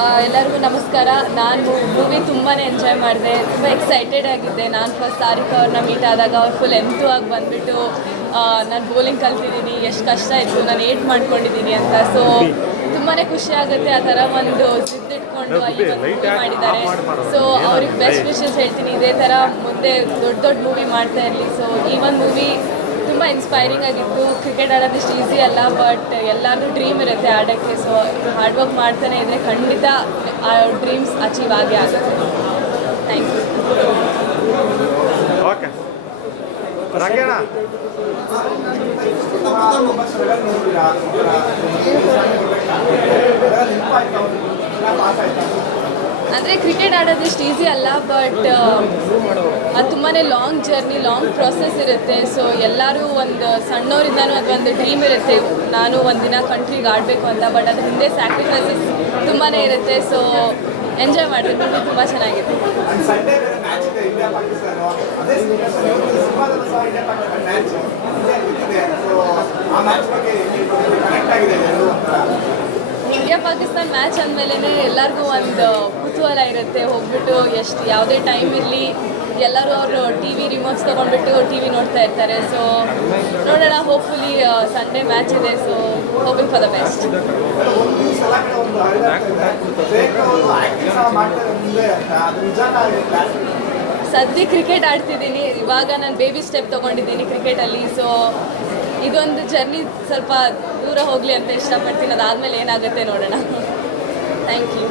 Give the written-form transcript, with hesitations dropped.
ಎಲ್ಲರಿಗೂ ನಮಸ್ಕಾರ. ನಾನು ಮೂವಿ ತುಂಬಾ ಎಂಜಾಯ್ ಮಾಡಿದೆ, ತುಂಬ ಎಕ್ಸೈಟೆಡ್ ಆಗಿದ್ದೆ. ನಾನು ಫಸ್ಟ್ ತಾರಿಕ್ ಅವ್ರನ್ನ ಮೀಟ್ ಆದಾಗ ಅವ್ರು ಫುಲ್ ಆಗಿ ಬಂದುಬಿಟ್ಟು ನಾನು ಬೌಲಿಂಗ್ ಕಲ್ತಿದ್ದೀನಿ, ಎಷ್ಟು ಕಷ್ಟ ಇತ್ತು, ನಾನು ಏಟ್ ಮಾಡ್ಕೊಂಡಿದ್ದೀನಿ ಅಂತ. ಸೊ ತುಂಬಾ ಖುಷಿ ಆಗುತ್ತೆ. ಆ ಥರ ಒಂದು ಜಿದ್ದಿಟ್ಕೊಂಡು ಈ ಒಂದು ಮೂವಿ ಮಾಡಿದ್ದಾರೆ. ಸೊ ಅವ್ರಿಗೆ ಬೆಸ್ಟ್ ವಿಶಸ್ ಹೇಳ್ತೀನಿ, ಇದೇ ಥರ ಮುಂದೆ ದೊಡ್ಡ ದೊಡ್ಡ ಮೂವಿ ಮಾಡ್ತಾ ಇರಲಿ. ಸೊ ಈ ಒಂದು ಮೂವಿ ತುಂಬ ಇನ್ಸ್ಪೈರಿಂಗ್ ಆಗಿತ್ತು. ಕ್ರಿಕೆಟ್ ಆಡೋದಿಷ್ಟು ಈಸಿ ಅಲ್ಲ, ಬಟ್ ಎಲ್ಲರಿಗೂ ಡ್ರೀಮ್ ಇರುತ್ತೆ ಆಡೋಕ್ಕೆ. ಸೊ ಹಾರ್ಡ್ ವರ್ಕ್ ಮಾಡ್ತಾನೆ ಇದ್ದರೆ ಖಂಡಿತ ಆ ಡ್ರೀಮ್ಸ್ ಅಚೀವ್ ಆಗೇ ಆಗುತ್ತೆ. Thank you. ಓಕೆ ರಂಗಣ್ಣ, ಅಂದರೆ ಕ್ರಿಕೆಟ್ ಆಡೋದಿಷ್ಟು ಈಸಿ ಅಲ್ಲ, ಬಟ್ ಅದು ತುಂಬಾ ಲಾಂಗ್ ಜರ್ನಿ, ಲಾಂಗ್ ಪ್ರೊಸೆಸ್ ಇರುತ್ತೆ. ಸೊ ಎಲ್ಲರೂ ಒಂದು ಸಣ್ಣವರಿಂದನೂ ಅದೊಂದು ಡ್ರೀಮ್ ಇರುತ್ತೆ, ನಾನು ಒಂದಿನ ಕಂಟ್ರಿಗೆ ಆಡಬೇಕು ಅಂತ. ಬಟ್ ಅದ್ರ ಹಿಂದೆ ಸ್ಯಾಕ್ರಿಫೈಸಸ್ ತುಂಬಾ ಇರುತ್ತೆ. ಸೊ ಎಂಜಾಯ್ ಮಾಡಿದೆ, ಮೂವಿ ತುಂಬ ಚೆನ್ನಾಗಿದೆ. ಇಂಡಿಯಾ ಪಾಕಿಸ್ತಾನ ಮ್ಯಾಚ್ ಅಂದಮೇಲೆ ಎಲ್ಲರಿಗೂ ಒಂದು ಕುತೂಹಲ ಇರುತ್ತೆ. ಹೋಗ್ಬಿಟ್ಟು ಎಷ್ಟು ಯಾವುದೇ ಟೈಮ್ ಇರಲಿ ಎಲ್ಲರೂ ಅವರು ಟಿ ವಿ ರಿಮೋಟ್ಸ್ ತೊಗೊಂಡ್ಬಿಟ್ಟು ಟಿ ವಿ ನೋಡ್ತಾ ಇರ್ತಾರೆ. ಸೊ ನೋಡೋಣ, ಹೋಪ್ಫುಲಿ ಸಂಡೇ ಮ್ಯಾಚ್ ಇದೆ. So hoping for the best. ಸದ್ಯ ಕ್ರಿಕೆಟ್ ಆಡ್ತಿದ್ದೀನಿ, ಇವಾಗ ನಾನು ಬೇಬಿ ಸ್ಟೆಪ್ ತೊಗೊಂಡಿದ್ದೀನಿ ಕ್ರಿಕೆಟಲ್ಲಿ. ಸೊ ಇದೊಂದು ಜರ್ನಿ ಸ್ವಲ್ಪ ದೂರ ಹೋಗಲಿ ಅಂತ ಇಷ್ಟಪಡ್ತೀನಿ. ಅದಾದಮೇಲೆ ಏನಾಗುತ್ತೆ ನೋಡೋಣ. Thank you.